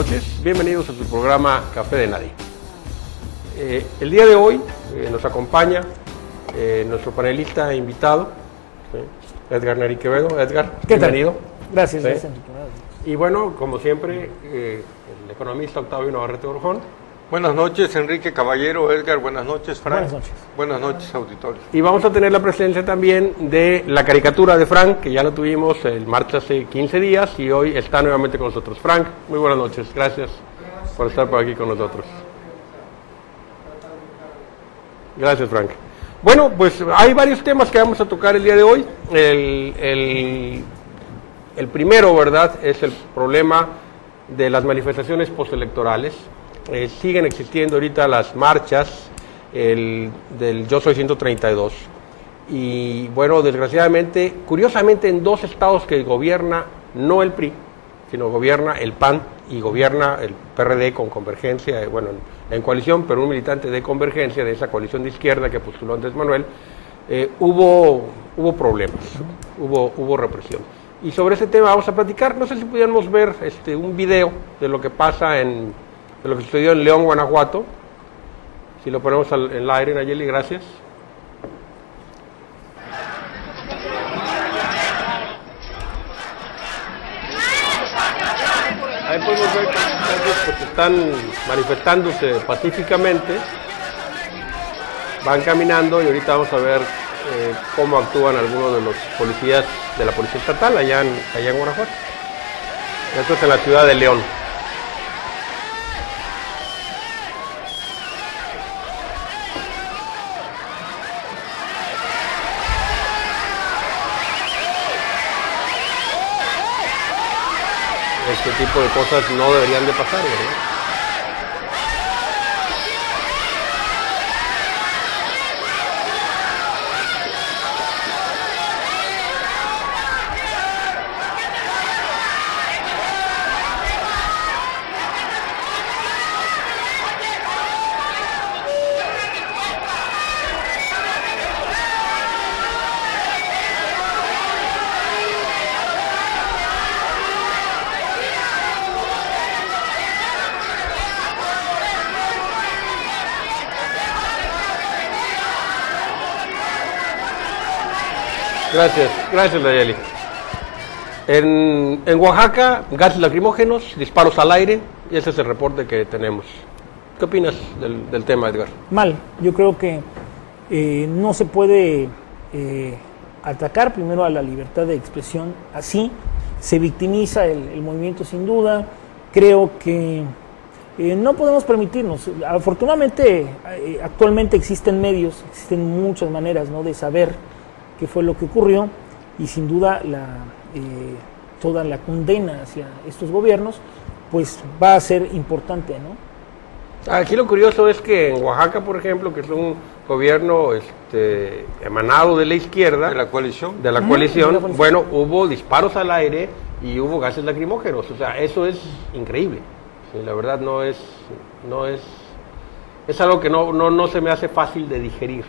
noches, bienvenidos a su programa Café de Nadie. El día de hoy nos acompaña nuestro panelista invitado, Edgar Neri Quevedo. Edgar, bienvenido. Gracias, Enrique. Y bueno, como siempre, el economista Octavio Navarrete Orjón. Buenas noches, Enrique Caballero. Edgar, buenas noches, Frank. Buenas noches. Buenas noches, auditorio. Y vamos a tener la presencia también de la caricatura de Frank, que ya lo tuvimos el martes hace 15 días y hoy está nuevamente con nosotros. Frank, muy buenas noches. Gracias por estar por aquí con nosotros. Gracias, Frank. Bueno, pues hay varios temas que vamos a tocar el día de hoy. El primero, ¿verdad?, es el problema de las manifestaciones postelectorales. Siguen existiendo ahorita las marchas del Yo Soy 132 y bueno, desgraciadamente, curiosamente en dos estados que gobierna no el PRI, sino gobierna el PAN y gobierna el PRD con Convergencia, bueno, en coalición, pero un militante de Convergencia, de esa coalición de izquierda que postuló Andrés Manuel, hubo problemas, hubo represión. Y sobre ese tema vamos a platicar. No sé si pudiéramos ver un video de lo que pasa de lo que sucedió en León, Guanajuato. Si lo ponemos en el aire, Nayeli, gracias. Ahí podemos ver que están manifestándose pacíficamente, van caminando y ahorita vamos a ver cómo actúan algunos de los policías de la Policía Estatal allá en Guanajuato. Esto es en la ciudad de León. Este tipo de cosas no deberían de pasar, ¿verdad? Gracias Nayeli. En Oaxaca, gases lacrimógenos, disparos al aire, y ese es el reporte que tenemos. ¿Qué opinas del tema, Edgar? Mal, yo creo que no se puede atacar primero a la libertad de expresión así, se victimiza el movimiento sin duda. Creo que no podemos permitirnos, afortunadamente actualmente existen medios, existen muchas maneras, ¿no?, de saber qué fue lo que ocurrió, y sin duda toda la condena hacia estos gobiernos pues va a ser importante, ¿no? Aquí lo curioso es que en Oaxaca, por ejemplo, que es un gobierno emanado de la izquierda, de la coalición, bueno, hubo disparos al aire y hubo gases lacrimógenos. O sea, eso es increíble. Sí, la verdad es algo que no se me hace fácil de digerir.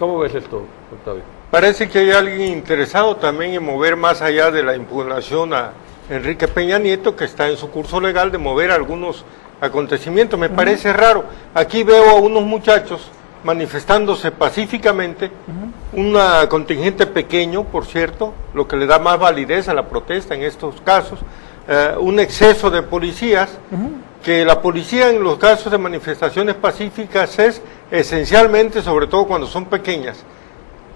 ¿Cómo ves esto, Octavio? Parece que hay alguien interesado también en mover más allá de la impugnación a Enrique Peña Nieto, que está en su curso legal de mover algunos acontecimientos. Me parece raro. Aquí veo a unos muchachos manifestándose pacíficamente, un contingente pequeño, por cierto, lo que le da más validez a la protesta en estos casos, un exceso de policías, que la policía en los casos de manifestaciones pacíficas es esencialmente, sobre todo cuando son pequeñas,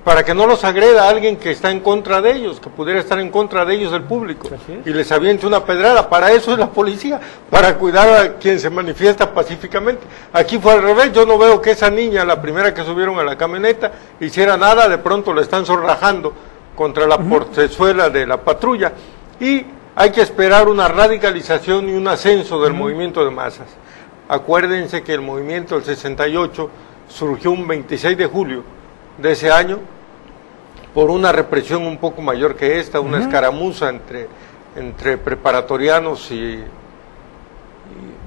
para que no los agreda alguien que está en contra de ellos, que pudiera estar en contra de ellos el público, y les aviente una pedrada. Para eso es la policía, para cuidar a quien se manifiesta pacíficamente. Aquí fue al revés. Yo no veo que esa niña, la primera que subieron a la camioneta, hiciera nada. De pronto le están zorrajando contra la portezuela de la patrulla, y hay que esperar una radicalización y un ascenso del movimiento de masas. Acuérdense que el movimiento del 68 surgió un 26 de julio de ese año, por una represión un poco mayor que esta, una escaramuza entre preparatorianos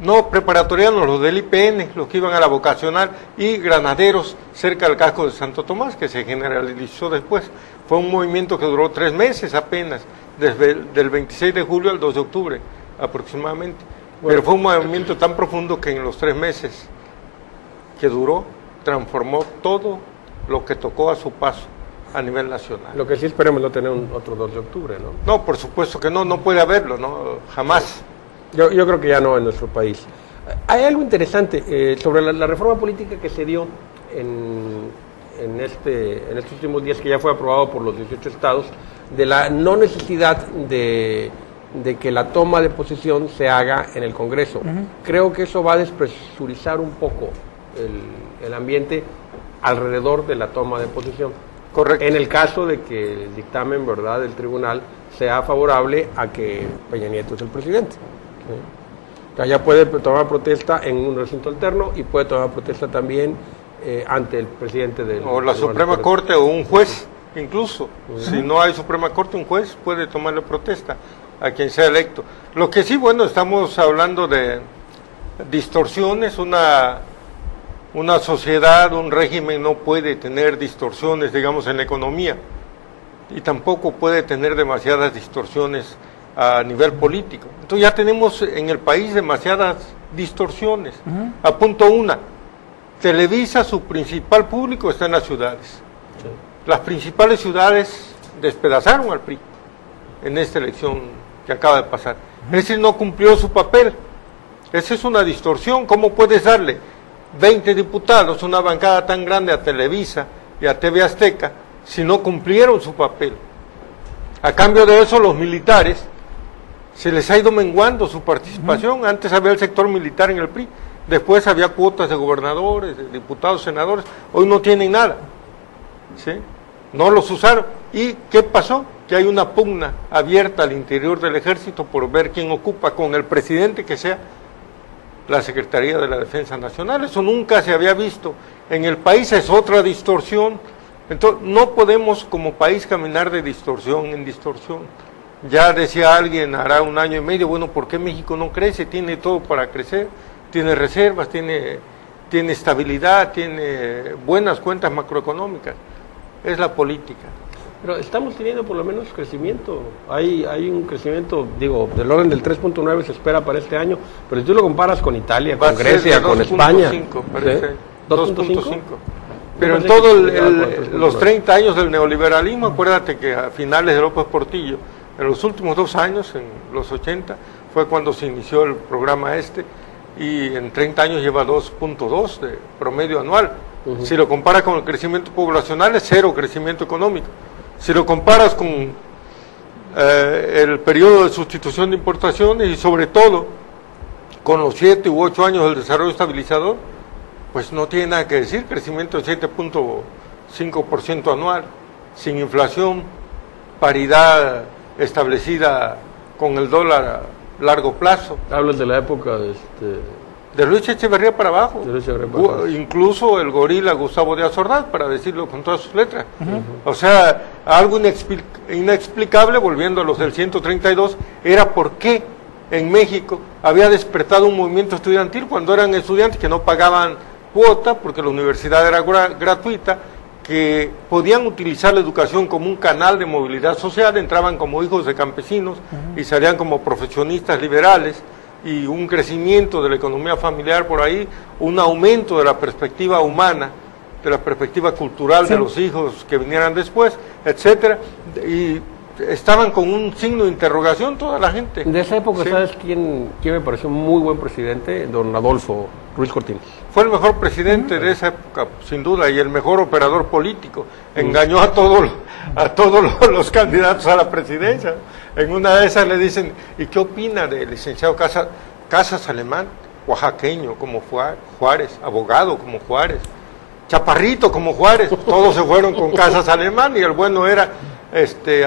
no preparatorianos, los del IPN, los que iban a la vocacional, y granaderos cerca del casco de Santo Tomás, que se generalizó después. Fue un movimiento que duró 3 meses apenas, desde del 26 de julio al 2 de octubre aproximadamente. Pero fue un movimiento tan profundo que en los 3 meses que duró, transformó todo lo que tocó a su paso a nivel nacional. Lo que sí esperemos no tener otro 2 de octubre, ¿no? No, por supuesto que no, no puede haberlo, ¿no? Jamás. Yo creo que ya no en nuestro país. Hay algo interesante sobre la reforma política que se dio en estos últimos días, que ya fue aprobado por los 18 estados, de la no necesidad de que la toma de posesión se haga en el Congreso. Creo que eso va a despresurizar un poco el ambiente alrededor de la toma de posesión. Correcto. En el caso de que el dictamen, ¿verdad?, del tribunal sea favorable a que Peña Nieto es el presidente. ¿Sí? Ya puede tomar protesta en un recinto alterno y puede tomar protesta también ante el presidente del... O la Suprema Corte o un juez, incluso. Si no hay Suprema Corte, un juez puede tomarle protesta a quien sea electo. Lo que sí, bueno, estamos hablando de distorsiones, una sociedad, un régimen no puede tener distorsiones, digamos, en la economía, y tampoco puede tener demasiadas distorsiones a nivel político. Entonces ya tenemos en el país demasiadas distorsiones. Apunto una: Televisa, su principal público está en las ciudades. Sí. Las principales ciudades despedazaron al PRI en esta elección que acaba de pasar. Es decir, no cumplió su papel. Esa es una distorsión. ¿Cómo puedes darle 20 diputados, una bancada tan grande a Televisa y a TV Azteca, si no cumplieron su papel? A cambio de eso, los militares se les ha ido menguando su participación. Antes había el sector militar en el PRI, después había cuotas de gobernadores, de diputados, senadores. Hoy no tienen nada, ¿sí? No los usaron. ¿Y qué pasó? Que hay una pugna abierta al interior del ejército por ver quién ocupa con el presidente que sea la Secretaría de la Defensa Nacional. Eso nunca se había visto en el país, es otra distorsión. Entonces, no podemos como país caminar de distorsión en distorsión. Ya decía alguien, hará 1 año y medio, bueno, ¿por qué México no crece? Tiene todo para crecer, tiene reservas, tiene estabilidad, tiene buenas cuentas macroeconómicas. Es la política. Pero estamos teniendo por lo menos crecimiento. Hay un crecimiento, digo, del orden del 3.9 se espera para este año, pero si tú lo comparas con Italia, con Grecia, con España... 2.5, parece. 2.5. Pero en todos los 30 años del neoliberalismo, acuérdate que a finales de López Portillo, en los últimos 2 años, en los 80, fue cuando se inició el programa y en 30 años lleva 2.2 de promedio anual. Si lo comparas con el crecimiento poblacional, es 0 crecimiento económico. Si lo comparas con el periodo de sustitución de importaciones y sobre todo con los 7 u 8 años del desarrollo estabilizador, pues no tiene nada que decir. Crecimiento de 7.5% anual, sin inflación, paridad establecida con el dólar a largo plazo. Hablas de la época de Luis Echeverría para abajo. De Luis Echeverría para abajo. Incluso el gorila Gustavo Díaz Ordaz, para decirlo con todas sus letras. O sea, algo inexplicable, volviendo a los del 132, era por qué en México había despertado un movimiento estudiantil cuando eran estudiantes que no pagaban cuota, porque la universidad era gratuita, que podían utilizar la educación como un canal de movilidad social, entraban como hijos de campesinos y salían como profesionistas liberales, y un crecimiento de la economía familiar por ahí, un aumento de la perspectiva humana, de la perspectiva cultural de los hijos que vinieran después, etcétera, y estaban con un signo de interrogación toda la gente. De esa época, ¿sabes quién me pareció un muy buen presidente? Don Adolfo Ruiz Cortines. Fue el mejor presidente de esa época, sin duda, y el mejor operador político. Engañó a todos los candidatos a la presidencia. En una de esas le dicen, ¿y qué opina del licenciado Casas Alemán? Oaxaqueño como Juárez, abogado como Juárez, chaparrito como Juárez. Todos se fueron con Casas Alemán y el bueno era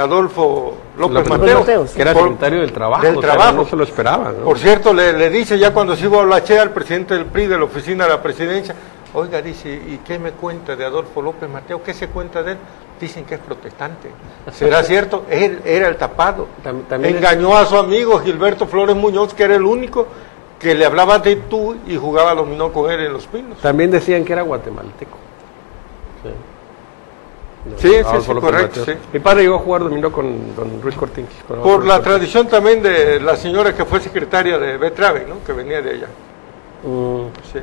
Adolfo López Mateos, que era secretario del Trabajo. No se lo esperaba, ¿no? Por cierto, le dice ya cuando se iba a Olachea, al presidente del PRI de la oficina de la presidencia, oiga, dice, ¿y qué me cuenta de Adolfo López Mateos? ¿Qué se cuenta de él? Dicen que es protestante. ¿Será cierto? Él era el tapado. También engañó a su amigo Gilberto Flores Muñoz, que era el único que le hablaba de tú y jugaba dominó con él en Los Pinos. También decían que era guatemalteco. Sí. ¿no? Sí, Adolfo López correcto, Mateos. sí. Mi padre llegó a jugar dominó con Ruiz Cortines. Con Adolfo Por Ruiz la Cortines. tradición también de la señora que fue secretaria de Betrave, ¿no? Que venía de allá. Sí.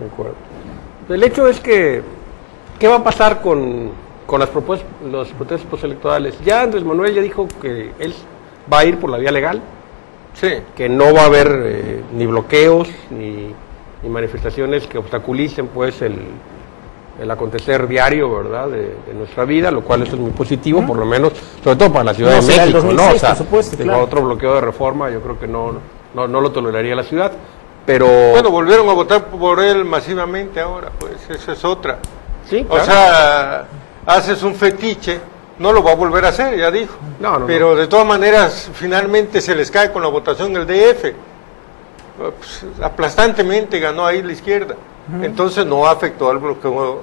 De acuerdo. El hecho es que, ¿qué va a pasar con las los protestos postelectorales? Ya Andrés Manuel ya dijo que él va a ir por la vía legal, Sí. que no va a haber ni bloqueos ni manifestaciones que obstaculicen pues el acontecer diario, ¿verdad?, de nuestra vida, lo cual eso es muy positivo, por lo menos, sobre todo para la Ciudad No de será el México, 2006, ¿no? O sea, por supuesto, digo, claro. otro bloqueo de reforma yo creo que no lo toleraría la ciudad, pero... Bueno, volvieron a votar por él masivamente ahora, pues esa es otra. sí, O claro. sea, haces un fetiche, no lo va a volver a hacer, ya dijo. No, Pero de todas maneras, finalmente se les cae con la votación del DF. Pues, aplastantemente ganó ahí la izquierda. Entonces no afectó al bloqueo,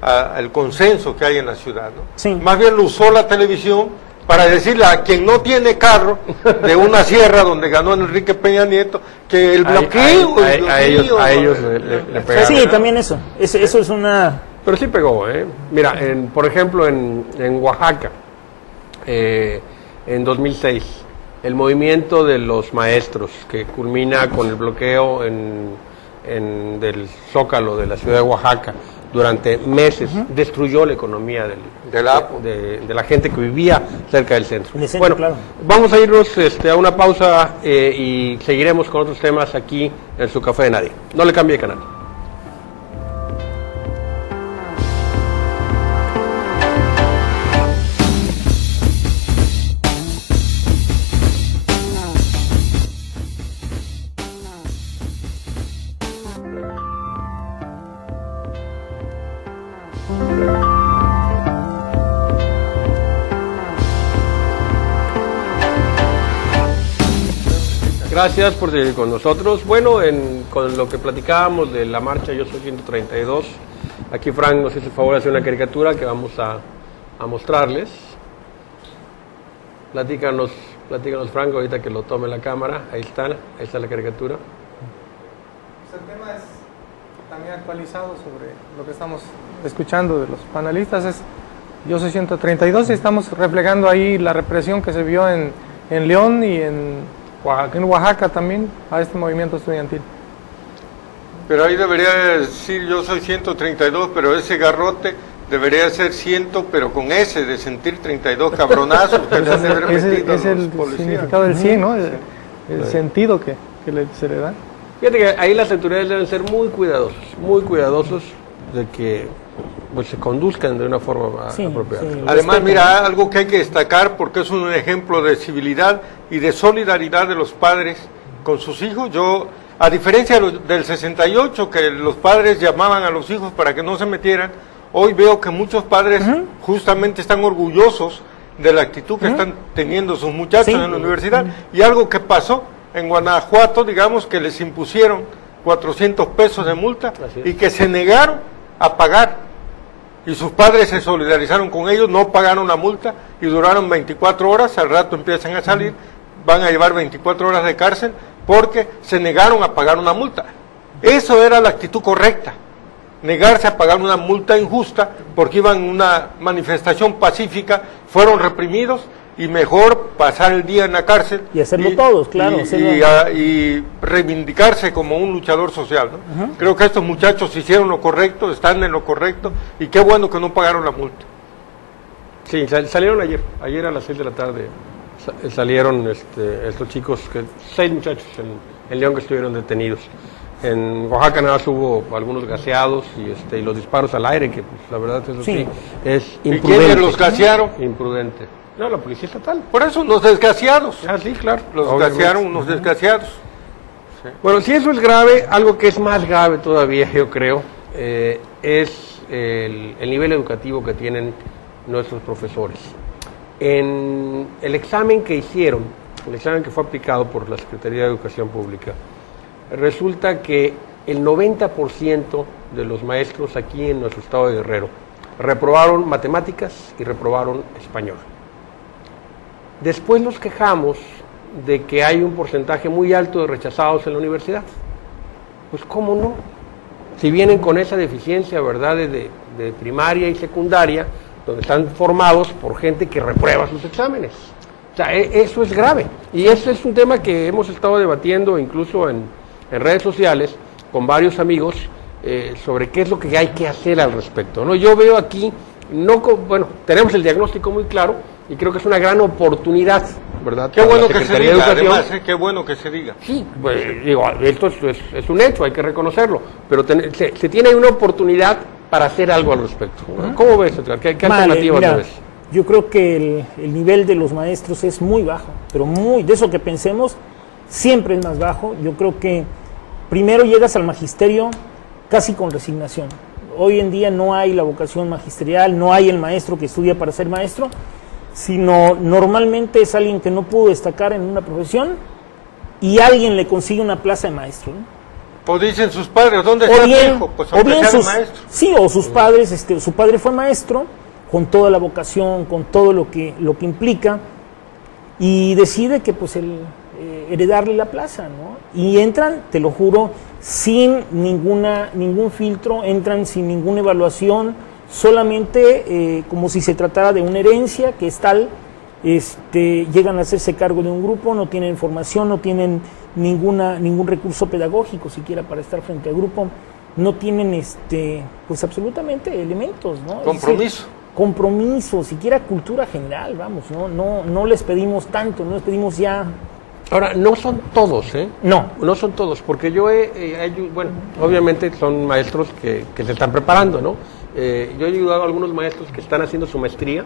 al consenso que hay en la ciudad, ¿no? Sí. Más bien lo usó la televisión para decirle a quien no tiene carro de una sierra donde ganó Enrique Peña Nieto que el bloqueo, a ellos le pegaron. Sí, también eso. Eso es una... Pero sí pegó, ¿eh? Mira, por ejemplo, en Oaxaca, en 2006, el movimiento de los maestros, que culmina con el bloqueo del Zócalo de la ciudad de Oaxaca, durante meses, destruyó la economía de la gente que vivía cerca del centro. En el centro, Bueno, claro. vamos a irnos a una pausa y seguiremos con otros temas aquí en su Café de Nadie. No le cambie de canal. Gracias por seguir con nosotros. Bueno, con lo que platicábamos de la marcha Yo Soy 132, aquí Frank nos hizo el favor de hacer una caricatura que vamos a mostrarles. Platícanos Frank, ahorita que lo tome la cámara. Ahí está la caricatura. Pues el tema es también actualizado sobre lo que estamos escuchando de los panelistas. Es Yo Soy 132 y estamos reflejando ahí la represión que se vio en León y en Oaxaca también a este movimiento estudiantil. Pero ahí debería decir Yo Soy 132, pero ese garrote debería ser 100, pero con S, de sentir 32 cabronazos que se han de haber metido Es los el policías. significado del 100, ¿no? El sentido que se le da. Fíjate que ahí las autoridades deben ser muy cuidadosos de que pues, se conduzcan de una forma Sí, apropiada. sí. Además, Respeto. mira, algo que hay que destacar porque es un ejemplo de civilidad y de solidaridad de los padres con sus hijos. Yo, a diferencia del 68, que los padres llamaban a los hijos para que no se metieran, hoy veo que muchos padres justamente están orgullosos de la actitud que están teniendo sus muchachos Sí. en la universidad. Y algo que pasó en Guanajuato, digamos, que les impusieron 400 pesos de multa Así es. y que se negaron a pagar. Y sus padres se solidarizaron con ellos, no pagaron la multa y duraron 24 horas, al rato empiezan a salir, van a llevar 24 horas de cárcel porque se negaron a pagar una multa. Eso era la actitud correcta, negarse a pagar una multa injusta porque iban en una manifestación pacífica, fueron reprimidos y mejor pasar el día en la cárcel. Y hacerlo todos, claro, hacerlo. Y reivindicarse como un luchador social, ¿no? Creo que estos muchachos hicieron lo correcto, están en lo correcto y qué bueno que no pagaron la multa. Sí, salieron ayer a las 6 de la tarde, salieron estos chicos, 6 muchachos en León que estuvieron detenidos. En Oaxaca nada más hubo algunos gaseados y los disparos al aire, que pues, la verdad eso sí, Sí. es ¿Y imprudente. quiénes los gasearon? Imprudente. No, la policía estatal. Por eso, unos desgraciados. Ah, sí, claro. Los Obviamente. gasearon unos desgraciados. Bueno, si eso es grave, algo que es más grave todavía, yo creo, es el nivel educativo que tienen nuestros profesores. En el examen que hicieron, el examen que fue aplicado por la Secretaría de Educación Pública, resulta que el 90% de los maestros aquí en nuestro estado de Guerrero reprobaron matemáticas y reprobaron español. Después nos quejamos de que hay un porcentaje muy alto de rechazados en la universidad. Pues cómo no, si vienen con esa deficiencia, ¿verdad?, de primaria y secundaria, donde están formados por gente que reprueba sus exámenes. O sea, eso es grave. Y ese es un tema que hemos estado debatiendo incluso en redes sociales con varios amigos sobre qué es lo que hay que hacer al respecto, ¿no? Yo veo aquí, bueno, tenemos el diagnóstico muy claro y creo que es una gran oportunidad, ¿verdad? Qué bueno que se diga, además, qué bueno que se diga. Sí, pues, digo, esto es un hecho, hay que reconocerlo, pero se tiene una oportunidad para hacer algo al respecto. ¿Cómo ves, Edgar? ¿Qué alternativas ves? Yo creo que el nivel de los maestros es muy bajo, pero de eso que pensemos, siempre es más bajo. Yo creo que primero llegas al magisterio casi con resignación. Hoy en día no hay la vocación magisterial, no hay el maestro que estudia para ser maestro, sino normalmente es alguien que no pudo destacar en una profesión y alguien le consigue una plaza de maestro, ¿no? O dicen sus padres, ¿dónde está el hijo? Pues aunque sea el maestro. Sí, o sus padres, su padre fue maestro, con toda la vocación, con todo lo que implica, y decide que pues heredarle la plaza, ¿no? Y entran, te lo juro, sin ningún filtro, entran sin ninguna evaluación, solamente como si se tratara de una herencia que es tal, llegan a hacerse cargo de un grupo, no tienen formación, no tienen ningún recurso pedagógico siquiera para estar frente al grupo, no tienen pues absolutamente elementos, ¿no? Compromiso, siquiera cultura general, vamos, no les pedimos tanto, no les pedimos ya. Ahora, no son todos, ¿eh? No son todos, porque yo bueno, obviamente son maestros que se están preparando, ¿no? Yo he ayudado a algunos maestros que están haciendo su maestría,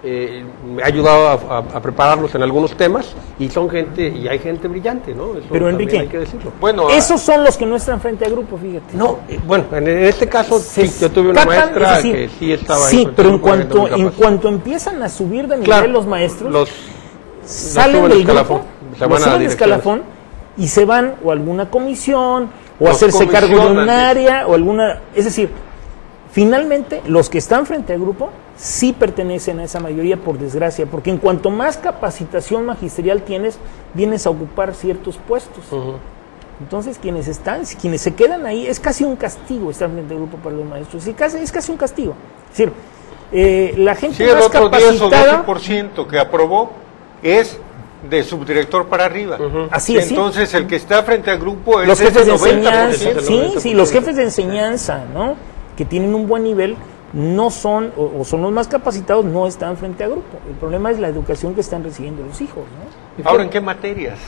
me ha ayudado a prepararlos en algunos temas, y hay gente brillante, ¿no? Eso pero Enrique, hay que decirlo. Bueno, esos son los que no están frente a grupo, fíjate. No, bueno, en este caso sí, yo tuve una maestra que sí estaba ahí. Sí, pero en cuanto empiezan a subir de nivel los maestros, salen del grupo, suben de escalafón y se van o a alguna comisión o a hacerse cargo de un área o alguna, es decir, finalmente los que están frente al grupo sí pertenecen a esa mayoría, por desgracia, porque en cuanto más capacitación magisterial tienes, vienes a ocupar ciertos puestos. Entonces quienes se quedan ahí, es casi un castigo estar frente al grupo para los maestros, es casi un castigo. Es decir, la gente más el otro capacitada, 10 o 12% que aprobó es de subdirector para arriba. Así es. Entonces el que está frente al grupo es los jefes de 90%. enseñanza, sí, los jefes de enseñanza, ¿no? Que tienen un buen nivel, no son, o son los más capacitados, no están frente a grupo. El problema es la educación que están recibiendo los hijos, ¿no? Ahora, ¿en qué materias?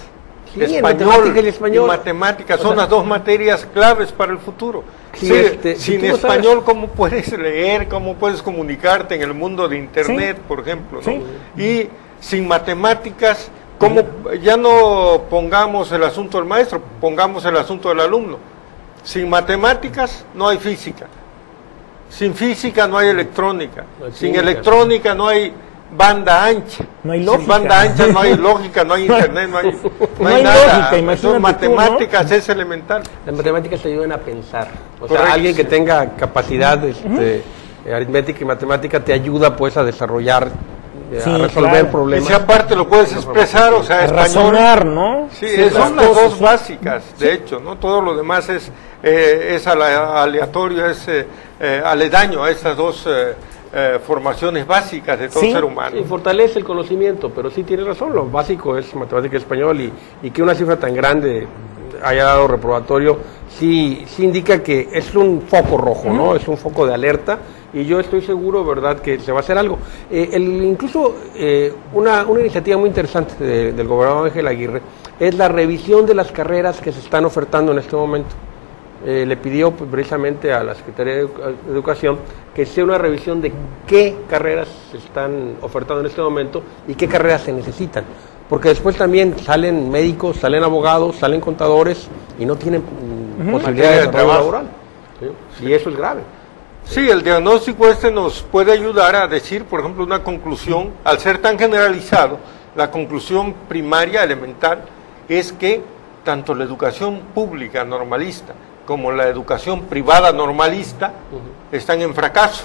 Sí, español y matemáticas son las dos materias claves para el futuro. Sí, sin español, ¿cómo puedes leer? ¿Cómo puedes comunicarte en el mundo de Internet, por ejemplo? ¿no? Sí. Y sin matemáticas, ¿cómo? Ya no pongamos el asunto del maestro, pongamos el asunto del alumno. Sin matemáticas no hay física. Sin física no hay electrónica. Sin electrónica no hay banda ancha. No hay lógica. Sin banda ancha no hay lógica, no hay internet, no hay nada. Lógica, son matemáticas, ¿no? Es elemental. Las matemáticas te ayudan a pensar. O Correcto, sea, alguien que tenga capacidad aritmética y matemática te ayuda pues a desarrollar, a resolver problemas. Y si aparte lo puedes expresar, o sea, razonar, ¿no? Sí, son las dos básicas, de hecho, ¿no? Todo lo demás es aleatorio, es aledaño a estas dos formaciones básicas de todo ser humano. Sí, fortalece el conocimiento, pero sí tiene razón, lo básico es matemática y español, y que una cifra tan grande haya dado reprobatorio, sí indica que es un foco rojo, ¿no? Es un foco de alerta, y yo estoy seguro, ¿verdad?, que se va a hacer algo. Incluso una iniciativa muy interesante del gobernador Ángel Aguirre es la revisión de las carreras que se están ofertando en este momento. Le pidió precisamente a la Secretaría de Educación que sea una revisión de qué carreras se están ofertando en este momento y qué carreras se necesitan. Porque después también salen médicos, salen abogados, salen contadores y no tienen posibilidad de desarrollo laboral. ¿Sí? Y eso es grave. Sí, el diagnóstico nos puede ayudar a decir, por ejemplo, una conclusión. Al ser tan generalizado, la conclusión primaria, elemental, es que tanto la educación pública normalista como la educación privada normalista están en fracaso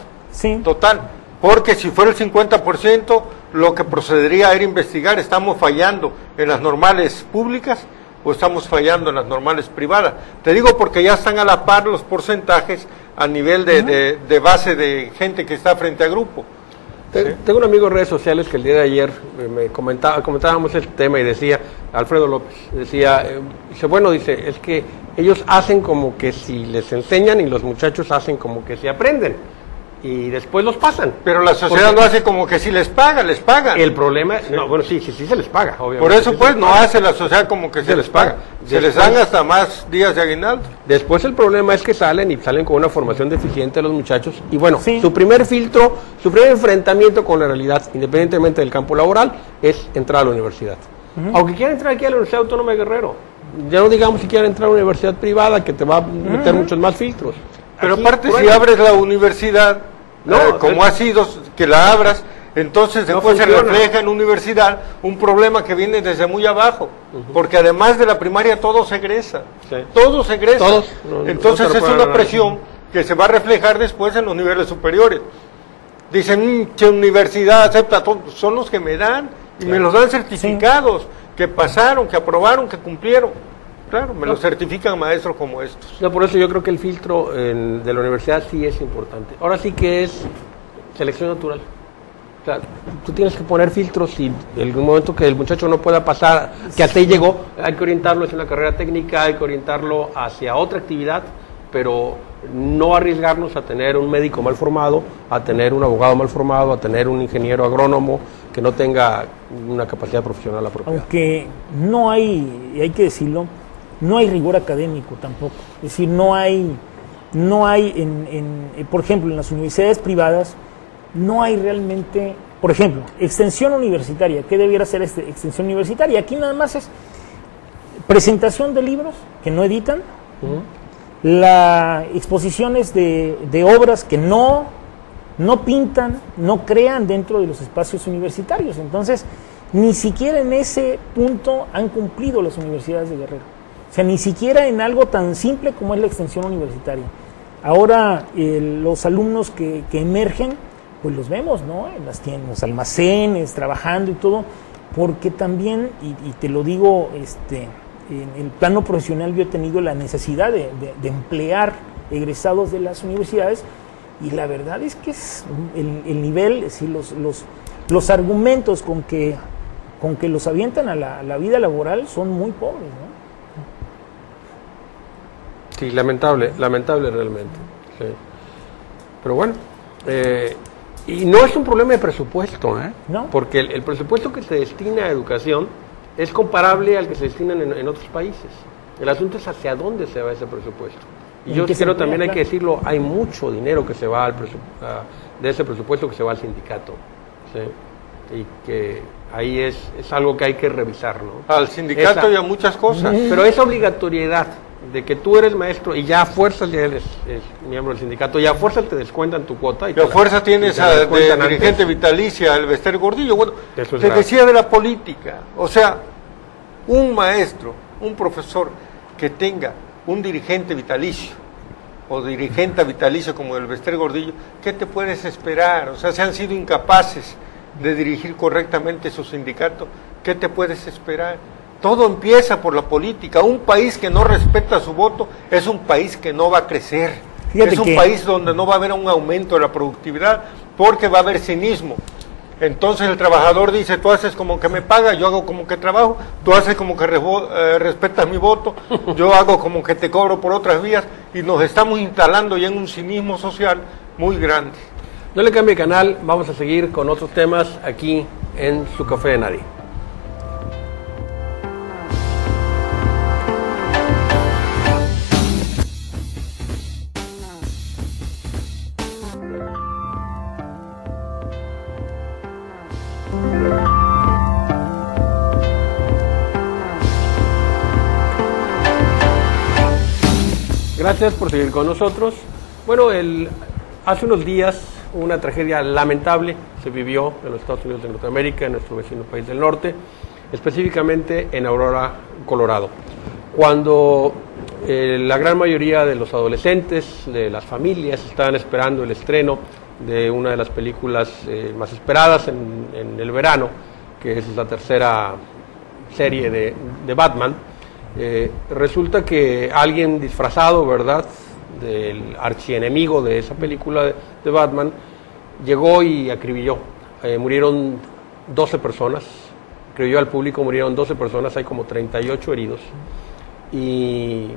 total. Porque si fuera el 50%, lo que procedería a ir a investigar, estamos fallando en las normales públicas, o estamos fallando en las normales privadas. Te digo porque ya están a la par los porcentajes a nivel de base de gente que está frente a grupo. Tengo un amigo en redes sociales que el día de ayer comentábamos el tema y decía, Alfredo López, decía, dice, es que ellos hacen como que si les enseñan y los muchachos hacen como que si aprenden y después los pasan. Pero la sociedad lo hace como que si les pagan. El problema, sí se les paga, obviamente. Por eso pues no hace la sociedad como que se les paga. Se les dan hasta más días de aguinaldo. Después el problema es que salen con una formación deficiente los muchachos y bueno, su primer filtro, su primer enfrentamiento con la realidad, independientemente del campo laboral, es entrar a la universidad. Aunque quieran entrar aquí a la Universidad Autónoma de Guerrero, ya no digamos si quieren entrar a una universidad privada que te va a meter muchos más filtros. Pero aparte si abres la universidad, como ha sido que la abras, entonces después se refleja en universidad un problema que viene desde muy abajo, porque además de la primaria todos egresan, todos egresan. Entonces es una presión que se va a reflejar después en los niveles superiores. Dicen, che, universidad acepta todos, son los que me dan y me los dan certificados, que pasaron, que aprobaron, que cumplieron. Claro, me lo certifican maestros como estos. Por eso yo creo que el filtro de la universidad sí es importante. Ahora sí que es selección natural. O sea, tú tienes que poner filtros y en el momento que el muchacho no pueda pasar, que hasta ahí llegó, hay que orientarlo hacia una carrera técnica, hay que orientarlo hacia otra actividad, pero no arriesgarnos a tener un médico mal formado, a tener un abogado mal formado, a tener un ingeniero agrónomo que no tenga una capacidad profesional apropiada. Aunque no hay, y hay que decirlo, no hay rigor académico tampoco. Es decir, no hay por ejemplo, en las universidades privadas, no hay realmente, por ejemplo, extensión universitaria. ¿Qué debiera ser extensión universitaria? Aquí nada más es presentación de libros que no editan, exposiciones de obras que no pintan, no crean dentro de los espacios universitarios. Entonces, ni siquiera en ese punto han cumplido las universidades de Guerrero. O sea, ni siquiera en algo tan simple como es la extensión universitaria. Ahora, los alumnos que emergen, pues los vemos, ¿no? En las tiendas, en los almacenes, trabajando y todo, porque también, y te lo digo, en el plano profesional yo he tenido la necesidad de emplear egresados de las universidades, y la verdad es que es el nivel, es decir, los argumentos con que los avientan a la vida laboral son muy pobres, ¿no? Sí, lamentable realmente. Sí. Pero bueno, y no es un problema de presupuesto, ¿No? Porque el presupuesto que se destina a educación es comparable al que se destina en otros países. El asunto es hacia dónde se va ese presupuesto. Y yo creo también hay que decirlo, hay mucho dinero que se va de ese presupuesto que se va al sindicato. ¿Sí? Y que ahí es algo que hay que revisar, ¿no? Al sindicato y a muchas cosas. Pero esa obligatoriedad de que tú eres maestro y ya a fuerzas ya eres miembro del sindicato, y a fuerzas te descuentan tu cuota. Y a fuerza tienes de dirigente vitalicia, el Bester Gordillo. Bueno, te decía de la política. O sea, un maestro, un profesor que tenga un dirigente vitalicio o dirigente vitalicio como el Bester Gordillo, ¿qué te puedes esperar? O sea, se han sido incapaces de dirigir correctamente su sindicato, ¿qué te puedes esperar? Todo empieza por la política. Un país que no respeta su voto es un país que no va a crecer. Es un país donde no va a haber un aumento de la productividad porque va a haber cinismo. Entonces el trabajador dice, tú haces como que me paga, yo hago como que trabajo, tú haces como que respetas mi voto, yo hago como que te cobro por otras vías, y nos estamos instalando ya en un cinismo social muy grande. No le cambie de canal, vamos a seguir con otros temas aquí en su Café de Nadie. Gracias por seguir con nosotros. Bueno, hace unos días una tragedia lamentable se vivió en los Estados Unidos de Norteamérica, en nuestro vecino país del norte, específicamente en Aurora, Colorado, cuando la gran mayoría de los adolescentes, de las familias, estaban esperando el estreno de una de las películas más esperadas en el verano, que es la tercera serie de Batman. Resulta que alguien disfrazado, ¿verdad?, del archienemigo de esa película de Batman, llegó y acribilló. Murieron 12 personas, acribilló al público, murieron 12 personas, hay como 38 heridos. Y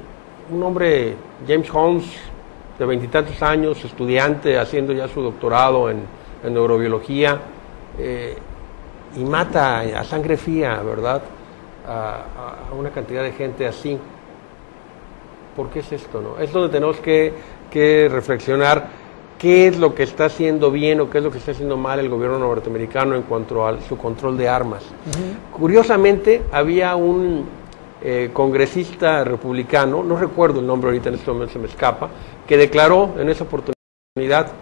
un hombre, James Holmes, de 20 y tantos años, estudiante, haciendo ya su doctorado en neurobiología, y mata a sangre fría, ¿verdad?, a una cantidad de gente así. ¿Por qué es esto, no? Es donde tenemos que reflexionar qué es lo que está haciendo bien o qué es lo que está haciendo mal el gobierno norteamericano en cuanto a su control de armas. Curiosamente, había un congresista republicano, no recuerdo el nombre ahorita, en este momento se me escapa, que declaró en esa oportunidad,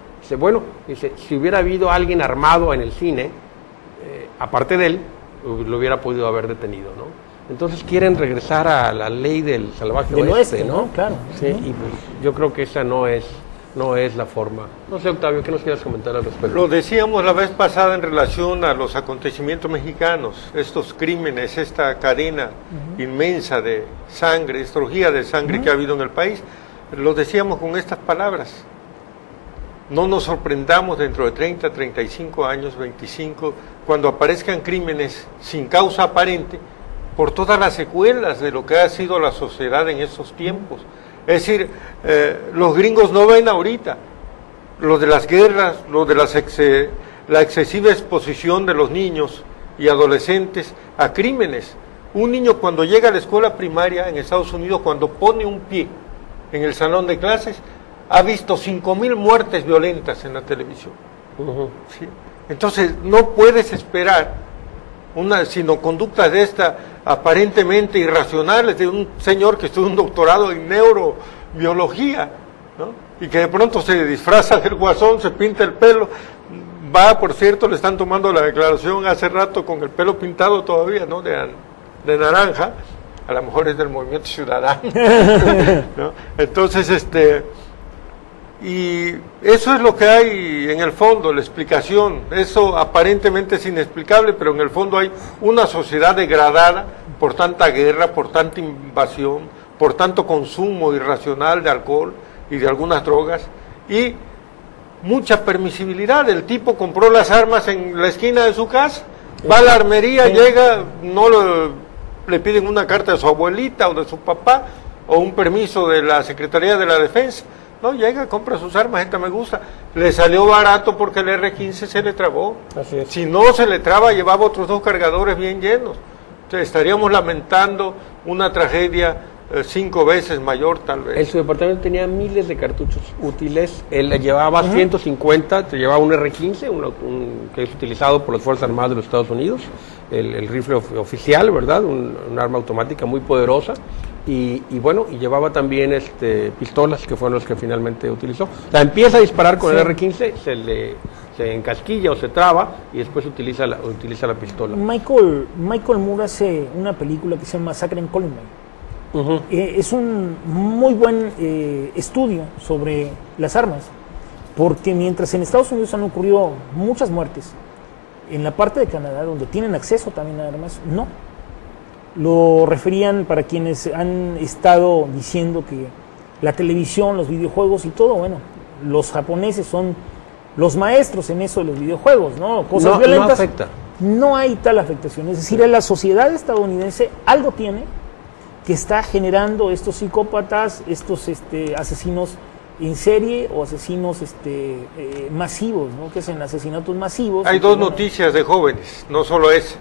dice, si hubiera habido alguien armado en el cine, aparte de él, lo hubiera podido haber detenido, ¿no? Entonces quieren regresar a la ley del salvaje oeste, ¿no? Claro. Sí, y pues yo creo que esa no es la forma. No sé, Octavio, ¿qué nos quieras comentar al respecto? Lo decíamos la vez pasada en relación a los acontecimientos mexicanos, estos crímenes, esta cadena inmensa de sangre, esta orgía de sangre que ha habido en el país. Lo decíamos con estas palabras. No nos sorprendamos dentro de 30, 35 años, 25, cuando aparezcan crímenes sin causa aparente, por todas las secuelas de lo que ha sido la sociedad en esos tiempos. Es decir, los gringos no ven ahorita lo de las guerras, lo de la excesiva exposición de los niños y adolescentes a crímenes. Un niño cuando llega a la escuela primaria en Estados Unidos, cuando pone un pie en el salón de clases, ha visto 5,000 muertes violentas en la televisión. ¿Sí? Entonces, no puedes esperar sino conductas de esta aparentemente irracionales de un señor que estudia un doctorado en neurobiología, ¿no? Y que de pronto se disfraza del guasón, se pinta el pelo, por cierto, le están tomando la declaración hace rato con el pelo pintado todavía, ¿no?, de naranja, a lo mejor es del Movimiento Ciudadano, ¿no? Entonces, y eso es lo que hay en el fondo, la explicación. Eso aparentemente es inexplicable, pero en el fondo hay una sociedad degradada por tanta guerra, por tanta invasión, por tanto consumo irracional de alcohol y de algunas drogas, y mucha permisibilidad. El tipo compró las armas en la esquina de su casa, va a la armería, llega, le piden una carta de su abuelita o de su papá, o un permiso de la Secretaría de la Defensa. No, llega, compra sus armas, esta me gusta. Le salió barato porque el R-15 se le trabó. Así es. Si no se le traba, llevaba otros 2 cargadores bien llenos. Entonces, estaríamos lamentando una tragedia 5 veces mayor, tal vez. En su departamento tenía miles de cartuchos útiles. Él llevaba 150, te llevaba un R-15, que es utilizado por las Fuerzas Armadas de los Estados Unidos, el rifle oficial, ¿verdad? Un arma automática muy poderosa. Y llevaba también pistolas, que fueron las que finalmente utilizó. O sea, empieza a disparar con el R-15, se encasquilla o se traba, y después utiliza la pistola. Michael Moore hace una película que se llama Masacre en Columbine. Es un muy buen estudio sobre las armas, porque mientras en Estados Unidos han ocurrido muchas muertes, en la parte de Canadá, donde tienen acceso también a armas, no. Lo referían para quienes han estado diciendo que la televisión, los videojuegos y todo, bueno, los japoneses son los maestros en eso de los videojuegos, ¿no? Cosas violentas. No afecta. No hay tal afectación. Es decir, la sociedad estadounidense algo tiene que está generando estos psicópatas, estos asesinos en serie o asesinos masivos, ¿no?, que hacen asesinatos masivos. Hay 2 noticias de jóvenes, no solo esa.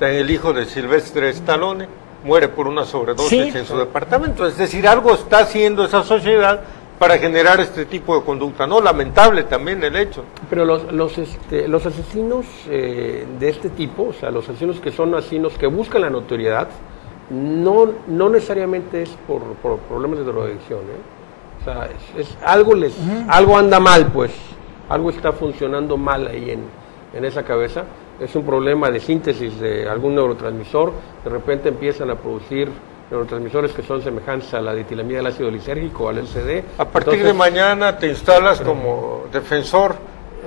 El hijo de Sylvester Stallone muere por una sobredosis en su departamento. Es decir, algo está haciendo esa sociedad para generar este tipo de conducta, ¿no? Lamentable también el hecho. Pero los asesinos de este tipo, o sea, los asesinos que son asesinos que buscan la notoriedad, no necesariamente es por problemas de drogadicción, ¿eh? O sea, algo anda mal, pues. Algo está funcionando mal ahí en esa cabeza. Es un problema de síntesis de algún neurotransmisor. De repente empiezan a producir neurotransmisores que son semejantes a la ditilamida del ácido lisérgico, al LSD. A partir de mañana te instalas como defensor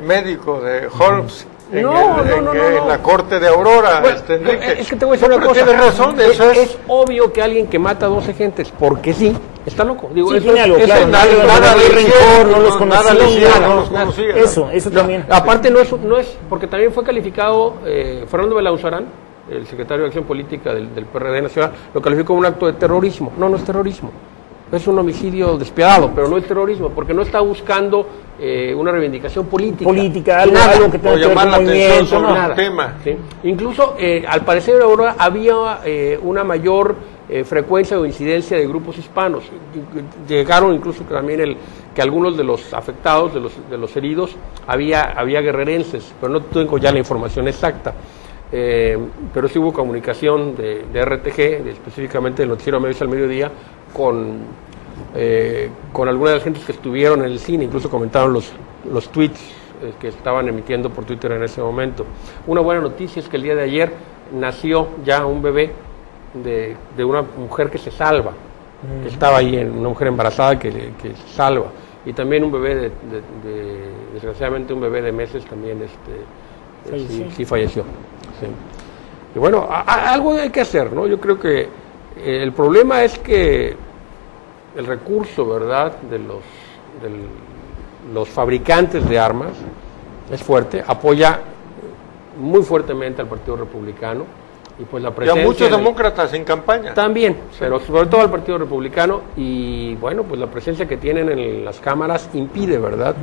médico de Holmes en No, en la corte de Aurora, Bueno, Enrique. es que te voy a decir una cosa. Tienes razón, eso es obvio que alguien que mata a 12 gentes, porque sí, está loco. Digo, Sí, eso tiene algo, claro, nada no le hay hicieron, rencor, no los nada le conocía, hicieron, no, no los conocía. Eso No, también. aparte no es, porque también fue calificado, Fernando Belauzarán, el secretario de Acción Política del PRD Nacional, lo calificó como un acto de terrorismo. No es terrorismo. Es un homicidio despiadado, pero no es terrorismo, porque no está buscando una reivindicación política. Algo que tenga O que ver llamar con la atención movimiento, sobre no. un tema. ¿Sí? Incluso, al parecer, ahora había una mayor frecuencia o incidencia de grupos hispanos. Llegaron incluso también que algunos de los afectados, de los heridos, había guerrerenses, pero no tengo ya la información exacta. Pero sí hubo comunicación de RTG, específicamente del noticiero Medios al Mediodía, con algunas de las gentes que estuvieron en el cine, incluso comentaron los tweets que estaban emitiendo por Twitter en ese momento. Una buena noticia es que el día de ayer nació ya un bebé de una mujer que se salva, que estaba ahí, una mujer embarazada que se salva, y también un bebé desgraciadamente un bebé de meses también sí falleció. Sí. Y bueno, algo hay que hacer, ¿no? Yo creo que el problema es que el recurso, ¿verdad?, de los fabricantes de armas es fuerte, apoya muy fuertemente al Partido Republicano, y pues la Y a presencia muchos demócratas en campaña. también, pero sobre todo al Partido Republicano, y bueno, pues la presencia que tienen en las cámaras impide, ¿verdad?,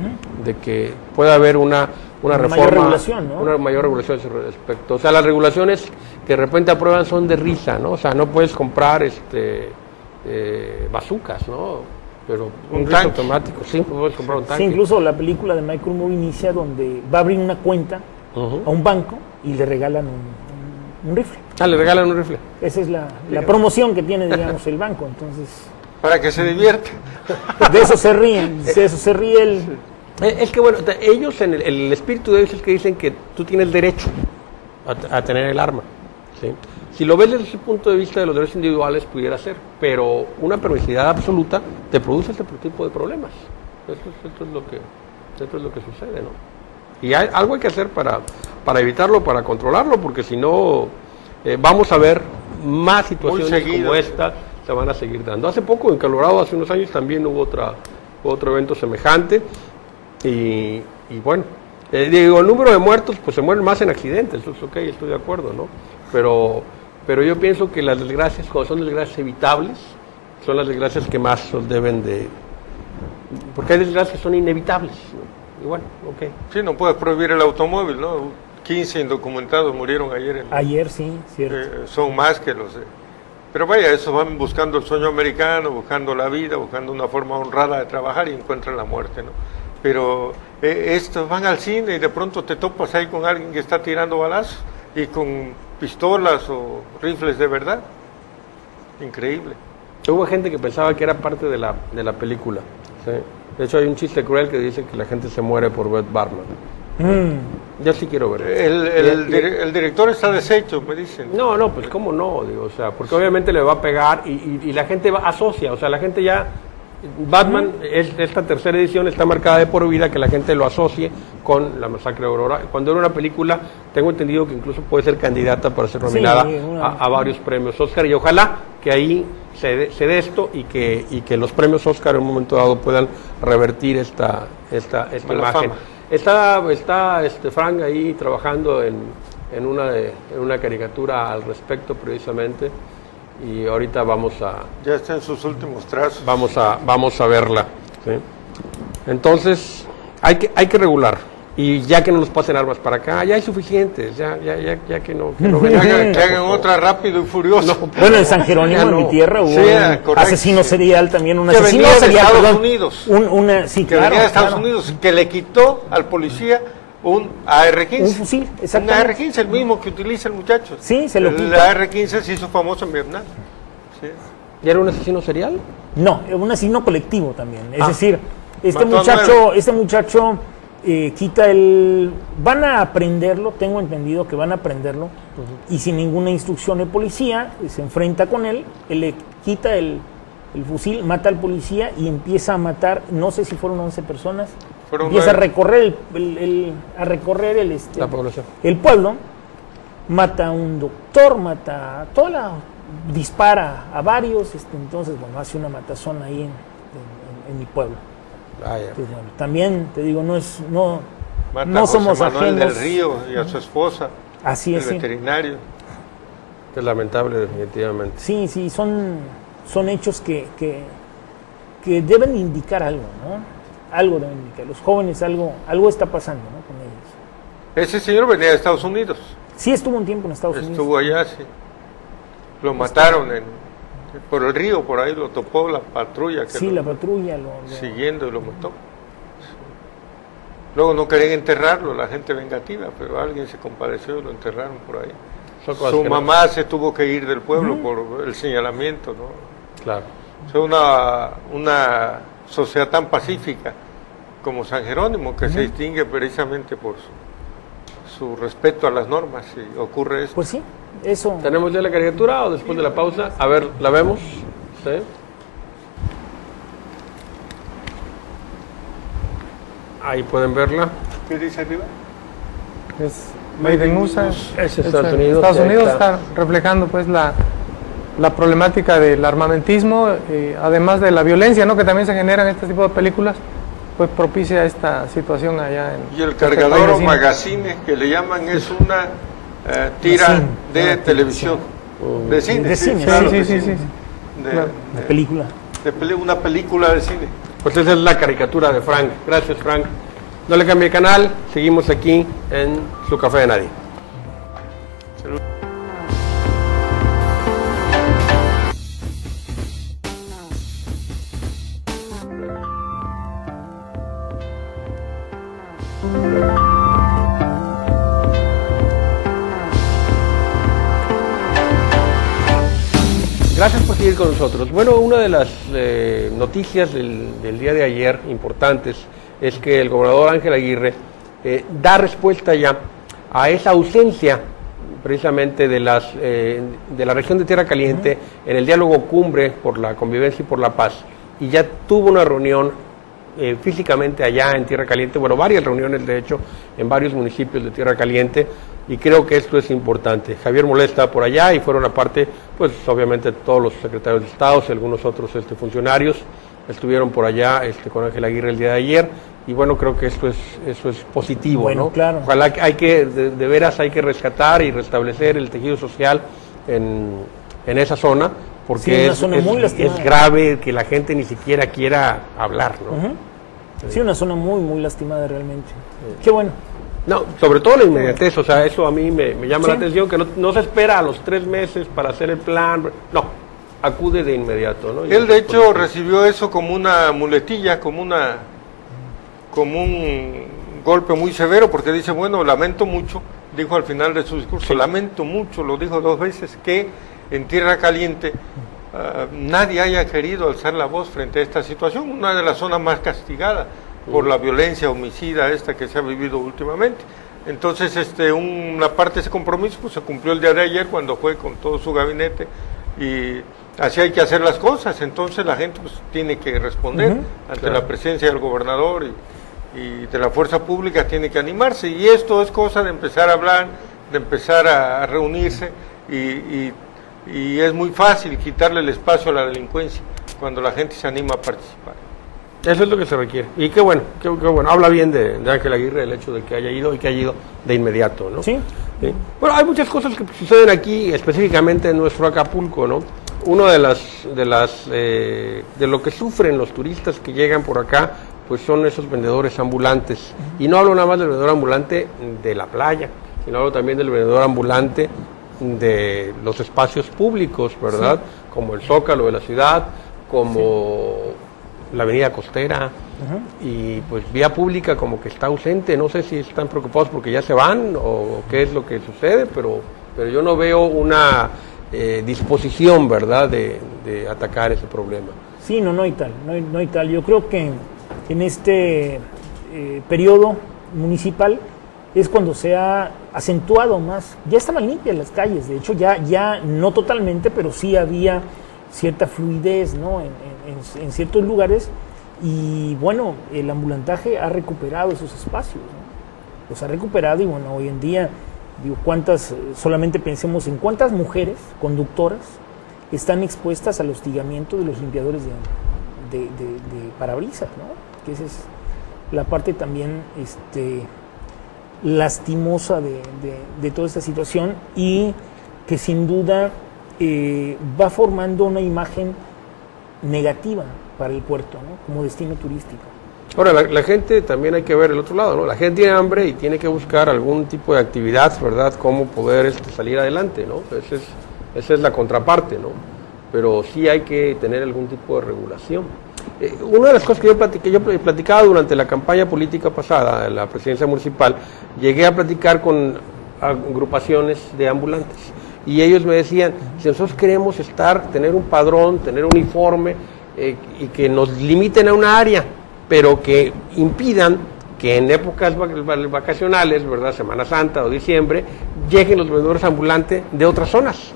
de que pueda haber una reforma, mayor regulación, ¿no? una mayor regulación a ese respecto. O sea, las regulaciones que de repente aprueban son de risa, ¿no? O sea, no puedes comprar bazucas, ¿no? Pero Un rifle tanque. automático, sí, puedes comprar un tanque. Sí, incluso la película de Michael Moore inicia donde va a abrir una cuenta a un banco y le regalan un rifle. Le regalan un rifle. Esa es la promoción que tiene, digamos, el banco. Entonces, Para que se divierta. de eso se ríen, de eso se ríe el... Es que bueno, ellos, en el espíritu de ellos es que dicen que tú tienes derecho a tener el arma, ¿sí? Si lo ves desde ese punto de vista de los derechos individuales, pudiera ser, pero una permisividad absoluta te produce este tipo de problemas. Esto es lo que sucede, ¿no? Y algo hay que hacer para evitarlo, para controlarlo, porque si no, vamos a ver más situaciones como esta, se van a seguir dando. Hace poco, en Colorado, hace unos años, también hubo otro evento semejante, y bueno, digo, el número de muertos, pues se mueren más en accidentes, eso es ok, estoy de acuerdo, ¿no? Pero yo pienso que las desgracias, cuando son desgracias evitables, son las desgracias que más nos deben de... Porque hay desgracias que son inevitables, ¿no? Y bueno, ok. Sí, no puedes prohibir el automóvil, ¿no? 15 indocumentados murieron ayer. Ayer, sí, cierto. Son más que los... Pero vaya, esos van buscando el sueño americano, buscando la vida, buscando una forma honrada de trabajar y encuentran la muerte, ¿no? Pero estos van al cine y de pronto te topas ahí con alguien que está tirando balazos y con pistolas o rifles de verdad. Increíble. Hubo gente que pensaba que era parte de la película, ¿sí? De hecho, hay un chiste cruel que dice que la gente se muere por Brett Bartman. Yo sí quiero ver eso. El director está deshecho, me dicen. No, pues cómo no, digo, o sea, porque obviamente le va a pegar y la gente asocia, o sea, la gente ya... Batman, esta tercera edición está marcada de por vida que la gente lo asocie con la masacre de Aurora. Cuando era una película, tengo entendido que incluso puede ser candidata para ser nominada a varios premios Oscar, y ojalá que ahí se dé esto y que los premios Oscar en un momento dado puedan revertir esta imagen. Está Frank ahí trabajando en una caricatura al respecto precisamente, y ahorita ya está en sus últimos trazos. Vamos a verla, ¿sí? Entonces hay que regular, y ya que no nos pasen armas para acá, ya hay suficientes, ya que no vengan que hagan otra Rápido y Furioso. Bueno, en San Jerónimo, en mi tierra, hubo un asesino serial también, un que asesino venía de serial, Estados Unidos. Que venía de Estados Unidos, que le quitó al policía un AR-15. Un fusil, Un exactamente. AR-15, el mismo que utiliza el muchacho. Sí, se lo El quita. AR-15 se hizo famoso en Vietnam. Sí. ¿Ya era un asesino serial? No, un asesino colectivo también. Es Ah. decir, este Mató a muchacho quita el... Van a aprenderlo, tengo entendido que van a aprenderlo, y sin ninguna instrucción de policía, se enfrenta con él le quita el fusil, mata al policía y empieza a matar, no sé si fueron 11 personas, empieza a 9. recorrer La población. el pueblo, mata a un doctor, dispara a varios, entonces, bueno, hace una matazón ahí en mi pueblo. Ah, ya. Entonces, bueno, también te digo, no Mata a José somos Manuel ajenos. del Río y a su esposa, Así el es, sí. veterinario. Es lamentable, definitivamente. Sí, son hechos que deben indicar algo, ¿no? Algo deben indicar. Los jóvenes, algo está pasando, ¿no? Con ellos. Ese señor venía de Estados Unidos. Sí estuvo un tiempo en Estados Unidos. Estuvo allá, sí. Lo mataron por el río, por ahí lo topó la patrulla. Que Sí, la patrulla siguiendo y lo mató. Luego no querían enterrarlo, la gente vengativa, pero alguien se compadeció y lo enterraron por ahí. Son cosas Su que mamá se tuvo que ir del pueblo por el señalamiento, ¿no? Claro. Es una sociedad tan pacífica como San Jerónimo, que se distingue precisamente por su respeto a las normas, y ocurre eso. Pues sí, eso. ¿Tenemos ya la caricatura o después de la pausa? A ver, ¿la vemos? ¿Sí? Ahí pueden verla. ¿Qué dice arriba? Es Made in USA. Es Estados Unidos. Estados y ahí Unidos está reflejando pues la problemática del armamentismo, además de la violencia, ¿no?, que también se genera en este tipo de películas, pues propicia esta situación allá en Y el este cargador país o vecino. magazine que le llaman es una tira de televisión, de cine. De cine, claro, sí, de sí, cine. sí. De- La película. una película de cine. Pues esa es la caricatura de Frank. Gracias, Frank. No le cambie de canal. Seguimos aquí en Su Café de Nadie. Gracias por seguir con nosotros. Bueno, una de las noticias del día de ayer importantes es que el gobernador Ángel Aguirre da respuesta ya a esa ausencia precisamente de la región de Tierra Caliente en el diálogo cumbre por la convivencia y por la paz, y ya tuvo una reunión físicamente allá en Tierra Caliente, bueno, varias reuniones de hecho en varios municipios de Tierra Caliente, y creo que esto es importante. Javier Molé está por allá y fueron aparte, pues obviamente todos los secretarios de Estado y algunos otros funcionarios estuvieron por allá con Ángel Aguirre el día de ayer, y bueno, creo que eso es positivo, Bueno, ¿no? claro. Ojalá que de veras hay que rescatar y restablecer el tejido social en esa zona, porque Sí, una zona muy lastimada. es grave que la gente ni siquiera quiera hablar, ¿no? Ujú. Sí, una zona muy, muy lastimada realmente. Qué bueno. No, sobre todo la inmediatez, o sea, eso a mí me llama la Sí. atención, que no se espera a los 3 meses para hacer el plan, no, acude de inmediato, ¿no? Y Él de eso, hecho pues, recibió eso como una muletilla, como un golpe muy severo, porque dice, bueno, lamento mucho, dijo al final de su discurso, lamento mucho, lo dijo 2 veces, que en Tierra Caliente nadie haya querido alzar la voz frente a esta situación, una de las zonas más castigadas por la violencia homicida esta que se ha vivido últimamente. Entonces, una parte de ese compromiso pues, se cumplió el día de ayer cuando fue con todo su gabinete, y así hay que hacer las cosas. Entonces la gente pues, tiene que responder ante la presencia del gobernador y de la fuerza pública, tiene que animarse, y esto es cosa de empezar a hablar, de empezar a reunirse, y es muy fácil quitarle el espacio a la delincuencia cuando la gente se anima a participar. Eso es lo que se requiere. Y qué bueno, qué bueno. Habla bien de Ángel Aguirre el hecho de que haya ido y que haya ido de inmediato, ¿no? Sí. Sí. Bueno, hay muchas cosas que suceden aquí, específicamente en nuestro Acapulco, ¿no? Uno de lo que sufren los turistas que llegan por acá, pues son esos vendedores ambulantes. Y no hablo nada más del vendedor ambulante de la playa, sino hablo también del vendedor ambulante de los espacios públicos, ¿verdad? Sí. Como el Zócalo de la ciudad, como la avenida costera, y pues vía pública como que está ausente. No sé si están preocupados porque ya se van o qué es lo que sucede, pero yo no veo una disposición, ¿verdad?, de atacar ese problema. Sí, no hay tal, no hay tal. Yo creo que en este periodo municipal es cuando se ha acentuado más. Ya estaban limpias las calles, de hecho ya no totalmente, pero sí había cierta fluidez, ¿no?, en ciertos lugares, Y bueno, el ambulantaje ha recuperado esos espacios, ¿no? Los ha recuperado y bueno, hoy en día, digo, solamente pensemos en cuántas mujeres conductoras están expuestas al hostigamiento de los limpiadores de parabrisas, ¿no? Que esa es la parte también lastimosa de toda esta situación y que sin duda va formando una imagen negativa para el puerto, ¿no? Como destino turístico. Ahora, la gente también hay que ver el otro lado, ¿no? La gente tiene hambre y tiene que buscar algún tipo de actividad, ¿verdad? Cómo poder salir adelante, ¿no? Esa es la contraparte, ¿no? Pero sí hay que tener algún tipo de regulación. Una de las cosas que yo platicaba durante la campaña política pasada, en la presidencia municipal, llegué a platicar con agrupaciones de ambulantes. Y ellos me decían, si nosotros queremos tener un padrón, tener un uniforme, y que nos limiten a una área, pero que impidan que en épocas vacacionales, ¿verdad?, Semana Santa o diciembre, lleguen los vendedores ambulantes de otras zonas.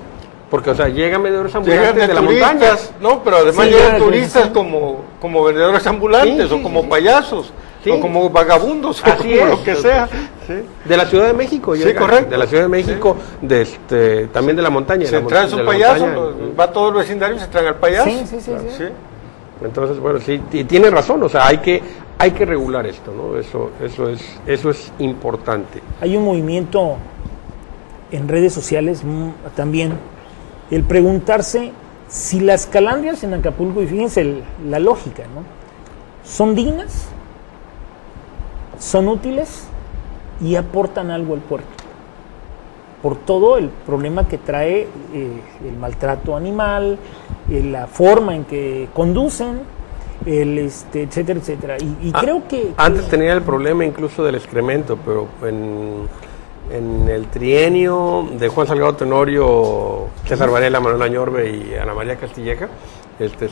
Porque, o sea, llegan vendedores ambulantes de la montaña. No, pero además llegan turistas como vendedores ambulantes, o como payasos, o como vagabundos, o como lo que sea. Sí. De la Ciudad de México. Sí, correcto. De la Ciudad de México, también de la montaña. Se trae su payaso, va todo el vecindario y se trae al payaso. Sí. Entonces, bueno, sí, tiene razón, o sea, hay que regular esto, ¿no? Eso es importante. Hay un movimiento en redes sociales también, el preguntarse si las calandrias en Acapulco, y fíjense la lógica, ¿no?, son dignas, son útiles y aportan algo al puerto, por todo el problema que trae el maltrato animal, la forma en que conducen, etcétera, etcétera. Y creo que antes tenía el problema incluso del excremento, pero en el trienio de Juan Salgado Tenorio, César Varela, Manuel Añorbe y Ana María Castilleja,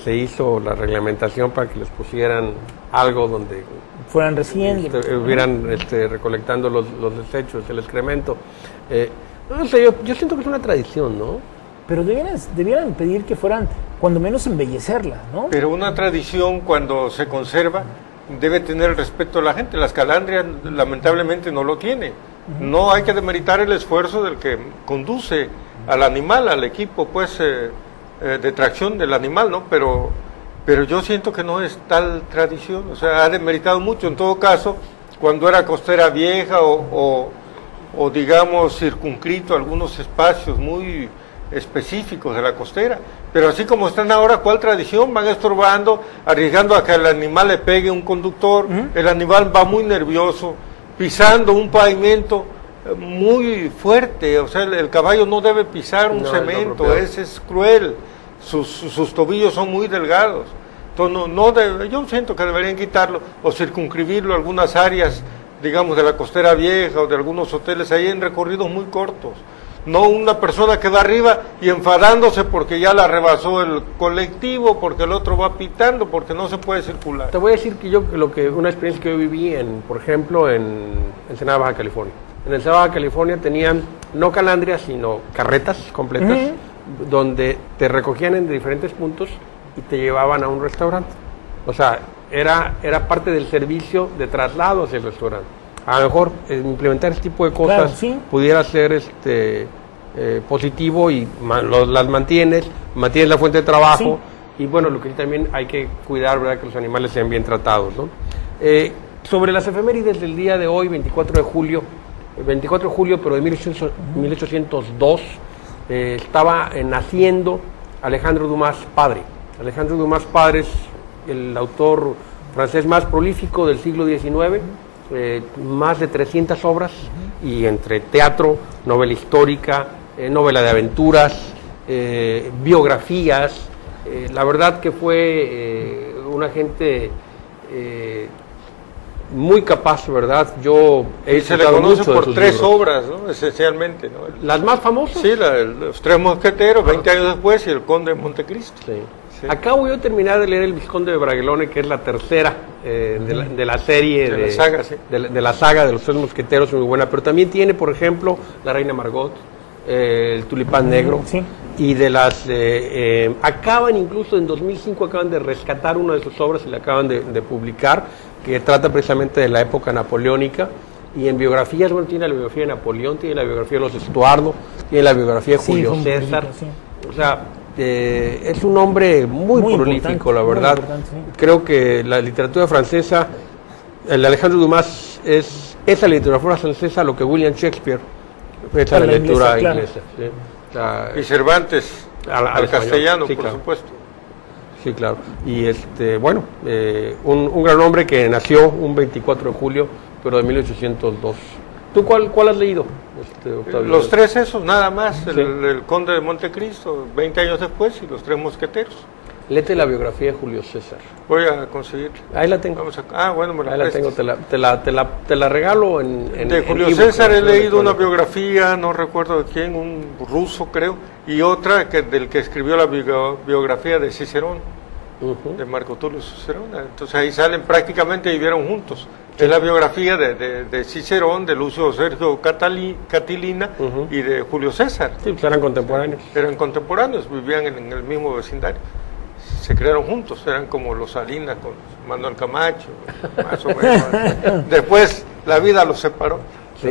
se hizo la reglamentación para que les pusieran algo donde fueran recién hubieran recolectando los desechos, el excremento. No sé, yo siento que es una tradición, ¿no? Pero debieran pedir que fueran, cuando menos, embellecerla, ¿no? Pero una tradición, cuando se conserva, debe tener el respeto de la gente. Las calandrias, lamentablemente, no lo tienen. No hay que demeritar el esfuerzo del que conduce al animal, al equipo, pues, de tracción del animal, ¿no? Pero yo siento que no es tal tradición. O sea, ha demeritado mucho. En todo caso, cuando era costera vieja o digamos, circunscrito algunos espacios muy específicos de la costera, pero así como están ahora, ¿cuál tradición? Van estorbando, arriesgando a que el animal le pegue un conductor, el animal va muy nervioso, pisando un pavimento muy fuerte, o sea, el caballo no debe pisar un cemento, ese es cruel, sus tobillos son muy delgados, entonces yo siento que deberían quitarlo o circunscribirlo a algunas áreas, digamos, de la costera vieja o de algunos hoteles ahí en recorridos muy cortos. No una persona que va arriba y enfadándose porque ya la rebasó el colectivo, porque el otro va pitando, porque no se puede circular. Te voy a decir que una experiencia que yo viví por ejemplo, en Ensenada, Baja California. En Ensenada, Baja California tenían no calandrias, sino carretas completas, donde te recogían en diferentes puntos y te llevaban a un restaurante. O sea, era parte del servicio de traslado hacia el restaurante. A lo mejor implementar este tipo de cosas, claro, sí, pudiera ser positivo y las mantienes la fuente de trabajo, sí, y bueno, lo que también hay que cuidar, ¿verdad?, que los animales sean bien tratados, ¿no? Sobre las efemérides del día de hoy, 24 de julio, pero de 1802, estaba naciendo Alejandro Dumas padre. Alejandro Dumas padre es el autor francés más prolífico del siglo XIX, más de 300 obras, y entre teatro, novela histórica, novela de aventuras, biografías. La verdad que fue una gente muy capaz, ¿verdad? Yo se le conoce por tres obras, ¿no?, esencialmente, ¿no? Las más famosas. Sí, Los Tres Mosqueteros, 20 años después, y El Conde de Montecristo. Sí. Sí. Acabo yo de terminar de leer El Vizconde de Bragelonne, que es la tercera de la serie, de la saga, sí, de la saga de Los Tres Mosqueteros, muy buena, pero también tiene, por ejemplo, La Reina Margot, el tulipán negro. Sí. Y de las acaban incluso en 2005 acaban de rescatar una de sus obras y la acaban de publicar, que trata precisamente de la época napoleónica. Y en biografías, bueno, tiene la biografía de Napoleón, tiene la biografía de los Estuardo, tiene la biografía de Julio César. Sí. O sea, es un hombre muy prolífico, la verdad. Sí. Creo que la literatura francesa, el Alejandro Dumas es esa literatura francesa lo que William Shakespeare es a la lectura inglesa. Sí. O sea, Y Cervantes al castellano, sí, por claro. supuesto. Sí, claro. Y bueno, un gran hombre que nació un 24 de julio, pero de 1802. ¿Tú cuál has leído, Octavio? Los tres esos, nada más. Sí. El Conde de Montecristo, 20 años después, y los tres mosqueteros. Léete la biografía de Julio César. Voy a conseguir. Ahí la tengo. Bueno, me la Ahí la prestas. tengo, te la regalo en De Julio ebook, César he en leído una electrónico. biografía, no recuerdo de quién, un ruso creo, y otra del que escribió la biografía de Cicerón, Ujú. de Marco Tulio Cicerón. Entonces ahí salen, prácticamente vivieron juntos. Es la biografía de Cicerón, de Lucio Sergio Catilina Ujú. y de Julio César. Sí, pues eran contemporáneos. Eran contemporáneos, vivían en el mismo vecindario. Se crearon juntos, eran como los Salinas con Manuel Camacho, más o menos. Después la vida los separó. Sí,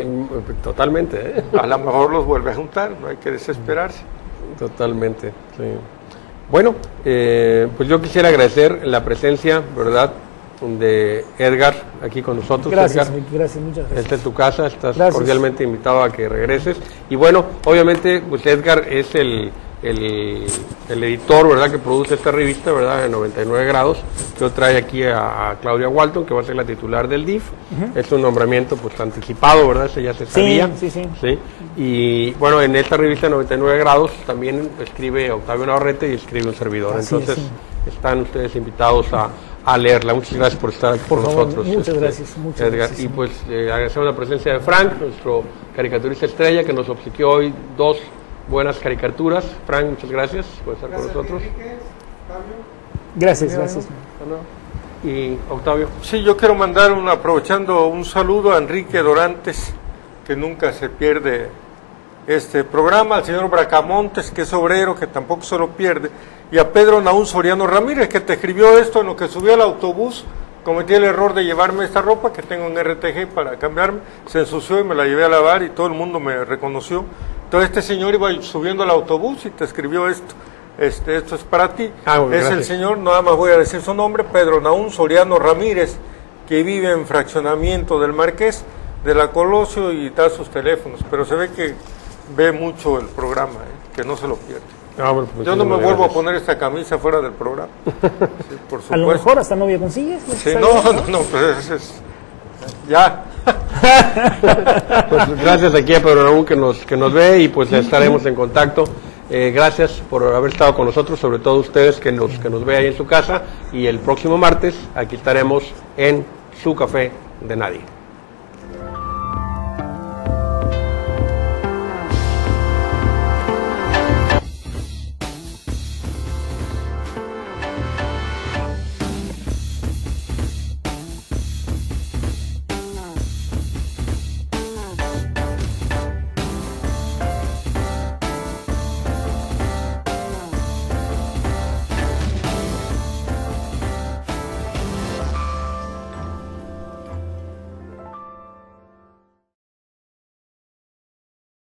totalmente, ¿eh? A lo mejor los vuelve a juntar, no hay que desesperarse. Totalmente, sí. Bueno, pues yo quisiera agradecer la presencia, ¿verdad?, de Edgar aquí con nosotros. Gracias, Edgar, gracias, muchas gracias. esta es tu casa, estás Gracias. cordialmente invitado a que regreses. Y bueno, obviamente, pues Edgar es el editor, ¿verdad?, que produce esta revista, ¿verdad?, de 99 grados, que hoy trae aquí a Claudia Walton, que va a ser la titular del DIF. Es un nombramiento pues anticipado, ¿verdad?, eso ya se sabía. Sí. Y bueno, en esta revista 99 grados también escribe Octavio Navarrete y escribe un servidor. Así es, Entonces, sí. están ustedes invitados a leerla. Muchas gracias por estar aquí Por con favor, nosotros. muchas gracias, muchas Edgar. gracias. Y pues agradecemos la presencia de Frank, nuestro caricaturista estrella, que nos obsequió hoy 2 buenas caricaturas. Frank, muchas gracias por estar con nosotros. Gracias. Y Octavio. Sí, yo quiero mandar aprovechando un saludo a Enrique Dorantes, que nunca se pierde este programa, al señor Bracamontes, que es obrero, que tampoco se lo pierde, y a Pedro Naún Soriano Ramírez, que te escribió esto en lo que subí al autobús. Cometí el error de llevarme esta ropa que tengo en RTG para cambiarme, se ensució y me la llevé a lavar y todo el mundo me reconoció. Entonces este señor iba subiendo al autobús y te escribió esto. Esto es para ti. Bueno, es gracias. el señor, nada más voy a decir su nombre, Pedro Naún Soriano Ramírez, que vive en fraccionamiento del Marqués, de la Colosio, y da sus teléfonos. Pero se ve que ve mucho el programa, que no se lo pierde. Pues Yo no me muchísimas vuelvo a gracias. poner esta camisa fuera del programa. Sí, por A lo supuesto. mejor hasta novia consigues. Sí, no, pues ya. Pues gracias aquí a Pedro Raúl que nos ve y pues estaremos en contacto. Gracias por haber estado con nosotros, sobre todo ustedes que nos ve ahí en su casa, y el próximo martes aquí estaremos en Su Café de Nadie.